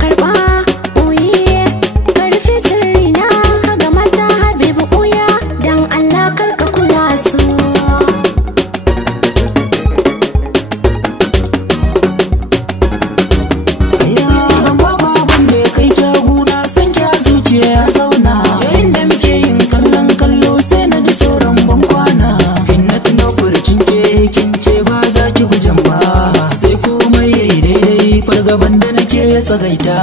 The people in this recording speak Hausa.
karba oye karfi sirrina ga mata habibu uya dan Allah karka kula su. Ya zauna yayin da muke yin kallon kallo sai na ji sauran ban kwana. Hinna tuno furcin kin ce ba za ki gujan ba, sai komai yayi daidai fargaban da nake ya tsagaita.